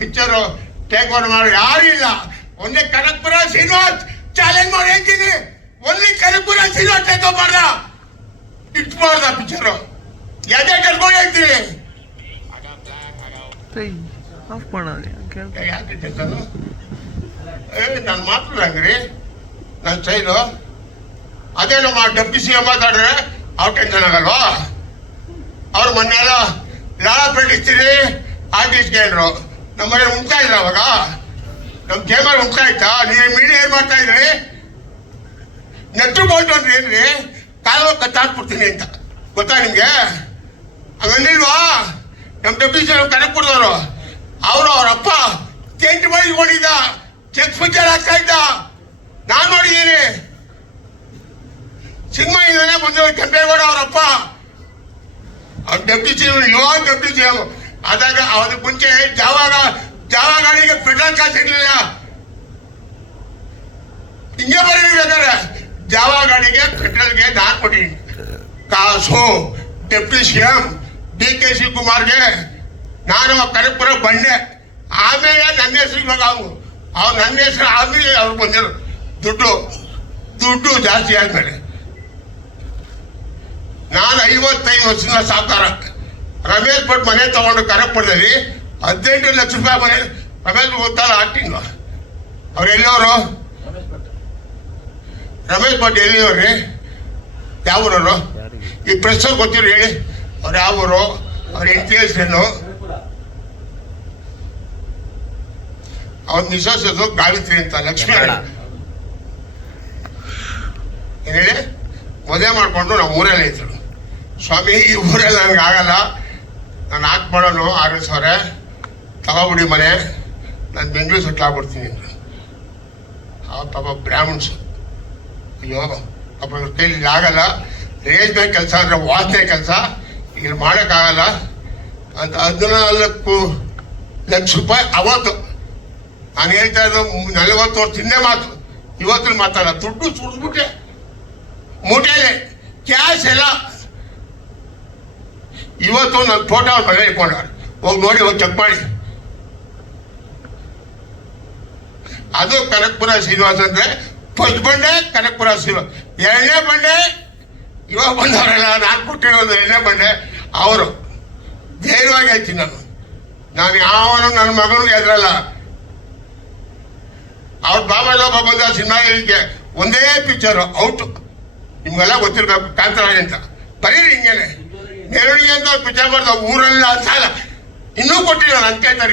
Picture take over ಮಾಡಿ ಯಾರು ಇಲ್ಲ. ಒಂದೇ ಕನಕಪುರ ಶ್ರೀನಿವಾಸ್ ಚಾಲೆಂಜ್ ಮಾಡಿ ಹೇಳ್ತೀನಿ, only Kanakapura Srinivas take over ಮಾಡ್ದ, ಇಟ್ಬಾರ್ದ ಪಿಕ್ಚರ್ ಯಾಕೆ ಕರ್ಕೊಂಡು ಹೇಳ್ತೀನಿ. ನಾನು ಮಾತಾಡ್ರಿ ನನ್ನ ಸ್ಟೈಲು ಅದೇ ನಮ್ಮ ಡೆಪ್ಟಿ ಸಿ ಎಂ ಮಾತಾಡ್ರೆ ಅವ್ರು ಟೆನ್ಷನ್ ಆಗಲ್ವಾ? ಅವ್ರು ಮೊನ್ನೆಲ್ಲ ಲಾಳ ಪ್ರಕಟಿಸ್ತೀರಿ ಆರ್ಟಿಸ್ಟ್ಗೆ ಅಂದ್ರು. ನಮ್ಮ ಮನೆ ಉಂಟಾ ಇದ್ರ ಅವಾಗ ನಮ್ಮ ಕೇಮಲ್ ಉಂಟಾ ಇತ್ತಾ? ನೀವು ಮೀಡಿಯಾ ಏನ್ ಮಾಡ್ತಾ ಇದ್ರಿ? ನೆಟ್ಟು ಬೋಲ್ಟ್ ಅಂದ್ರೆ ಏನ್ರಿ? ಕಾಲು ಕತ್ತಾಡ್ಬಿಡ್ತೀನಿ ಅಂತ ಗೊತ್ತಾ ನಿಮ್ಗೆ? ಹಂಗಂದಿಲ್ವಾ? ನಮ್ಮ ಡೆಪ್ಟಿ ಸಿ ಎಂ ಕನಕಪುರದವರು ಅವ್ರಪ್ಪ ಟೆಂಟ್ ಮಾಡಿಕೊಂಡಿದ್ದ, ಚೆಕ್ ಪಿಕ್ಚರ್ ಹಾಕ್ತಾ ಇದ್ದ, ನಾನ್ ನೋಡಿದ್ದೀನಿ. ಸಿಂಹಯಿಂದನೇ ಬಂದವರು ಕೆಂಪೇಗೌಡ ಅವರಪ್ಪ, ಅವ್ರ ಡೆಪ್ಟಿ ಸಿ ಎಂ, ಯುವ ಡೆಪ್ಟಿ ಸಿ ಎಂ ಆದಾಗ ಅದಕ್ಕೆ ಮುಂಚೆ ಜಾವ ಗಾಡಿಗೆ ಪೆಟ್ರೋಲ್ ಕಾಸು ಇರಲಿಲ್ಲ. ಹಿಂಗೆ ಬರೀಬೇಕಾದ್ರೆ ಜಾವ ಗಾಡಿಗೆ ಪೆಟ್ರೋಲ್ಗೆ ನಾನು ಕೊಟ್ಟಿದ್ದೀನಿ ಕಾಸು. ಡೆಪ್ಟಿ ಸಿ ಎಂ DK ಶಿವಕುಮಾರ್ಗೆ ನಾನು ಕನಕಪುರ ಬಂಡೆ. ಆಮೇಲೆ ನನ್ನ ಹೆಸರು ಇವಾಗ ಅವ್ರು ನನ್ನ ಹೆಸರು ಆದ್ಮೇಲೆ ಅವ್ರು ಬಂದಿರು ದುಡ್ಡು ಜಾಸ್ತಿ ಆದ್ಮೇಲೆ. ನಾನು 55 ವರ್ಷದ ಸಾಕಾರ. ರಮೇಶ್ ಭಟ್ ಮನೆ ತಗೊಂಡು ಕನಕಪುರದಲ್ಲಿ 18 ಲಕ್ಷ ರೂಪಾಯಿ ಮನೆ. ರಮೇಶ್ ಗೊತ್ತಲ್ಲ ಆಕ್ಟಿಂಗ್, ಅವ್ರು ಎಲ್ಲಿಯವರು? ರಮೇಶ್ ಭಟ್ ಎಲ್ಲಿಯವ್ರಿ? ಯಾವ ಊರವರು? ಈ ಪ್ರೆಸ್ ಗೊತ್ತಿರು ಹೇಳಿ, ಅವ್ರು ಯಾವ ಊರು, ಅವ್ರ ಇಂಟ್ರೆಸ್ಟ್ ಏನು? ಅವ್ರ ಮಿಸಸ್ ಗಾಯತ್ರಿ ಅಂತ, ಲಕ್ಷ್ಮಿ ಏನ್ ಹೇಳಿ ಮದುವೆ ಮಾಡ್ಕೊಂಡು ನಾವು ಊರಲ್ಲೇ ಇದ್ರು. ಸ್ವಾಮಿ ಈ ಊರಲ್ಲಿ ನನಗೆ ಆಗಲ್ಲ, ನಾನು ಹಾಕ್ಬಿಡೋನು 6,000 ತಗೋಬಿಡಿ ಮನೆ, ನಾನು ಬೆಂಗಳೂರು ಸೆಟ್ಲ್ ಆಗ್ಬಿಡ್ತೀನಿ ಅಂದರು. ಅವ್ರು ಪಾಪ ಬ್ರಾಹ್ಮಣ್ಸು, ಅಯ್ಯೋ ಪಾಪ ಇವ್ರ ಕೈಲಿ ಆಗಲ್ಲ, ರೇಷ್ಮೆ ಕೆಲಸ ಅಂದರೆ ವಾಸನೆ ಕೆಲಸ, ಇಲ್ಲಿ ಮಾಡೋಕ್ಕಾಗಲ್ಲ ಅಂತ 14 ಲಕ್ಷ ರೂಪಾಯಿ ಅವತ್ತು. ನಾನು ಹೇಳ್ತಾ ಇದ್ದು 40 ವರ್ಷ ಹಿಂದೆ ಮಾತು, ಇವತ್ತು ಮಾತಾಡ. ದುಡ್ಡು ಸುರಿದ್ಬಿಟ್ಟೆ ಮೂಟೆಯಲ್ಲಿ, ಕ್ಯಾಶ್ ಎಲ್ಲ. ಇವತ್ತು ನನ್ನ ಫೋಟೋ ಅವ್ರ ಮನೆ ಇಟ್ಕೊಂಡ, ಹೋಗಿ ನೋಡಿ, ಹೋಗಿ ಚೆಕ್ ಮಾಡಿ. ಅದು ಕನಕಪುರ ಶ್ರೀನಿವಾಸ್ ಅಂದ್ರೆ ಫಸ್ಟ್ ಬಂಡೆ ಕನಕಪುರ ಶ್ರೀನಿವಾಸ್. 2ನೇ ಬಂಡೆ ಇವಾಗ ಬಂದವರೆಲ್ಲ ನಾನು ಕೊಟ್ಟಿರೋದು 2ನೇ ಬಂಡೆ ಅವರು. ಧೈರ್ಯವಾಗಿ ಹೇಳ್ತೀನಿ ನಾನು ಯಾವನು ನನ್ನ ಮಗನಿಗೆ ಎದುರಲ್ಲ. ಅವ್ರ ಬಾಬಾ ಬಂದ ಸಿನಿಮಾ ಒಂದೇ ಪಿಕ್ಚರು ಔಟ್. ನಿಮ್ಗೆಲ್ಲ ಗೊತ್ತಿರ್ಬೇಕು, ಕಾಂತರಾಜ್ ಅಂತ ಬರೀರಿ ಹಿಂಗೇನೆ ಮೆರವಣಿಗೆ ಅಂತ ಪಿಕ್ಚರ್ ಮಾಡ್ದ ಊರೆಲ್ಲ ಸಾಲ ಇನ್ನೂ ಕೊಟ್ಟಿಲ್ಲ ಅಂತ ಕೇಳ್ತಾರೆ.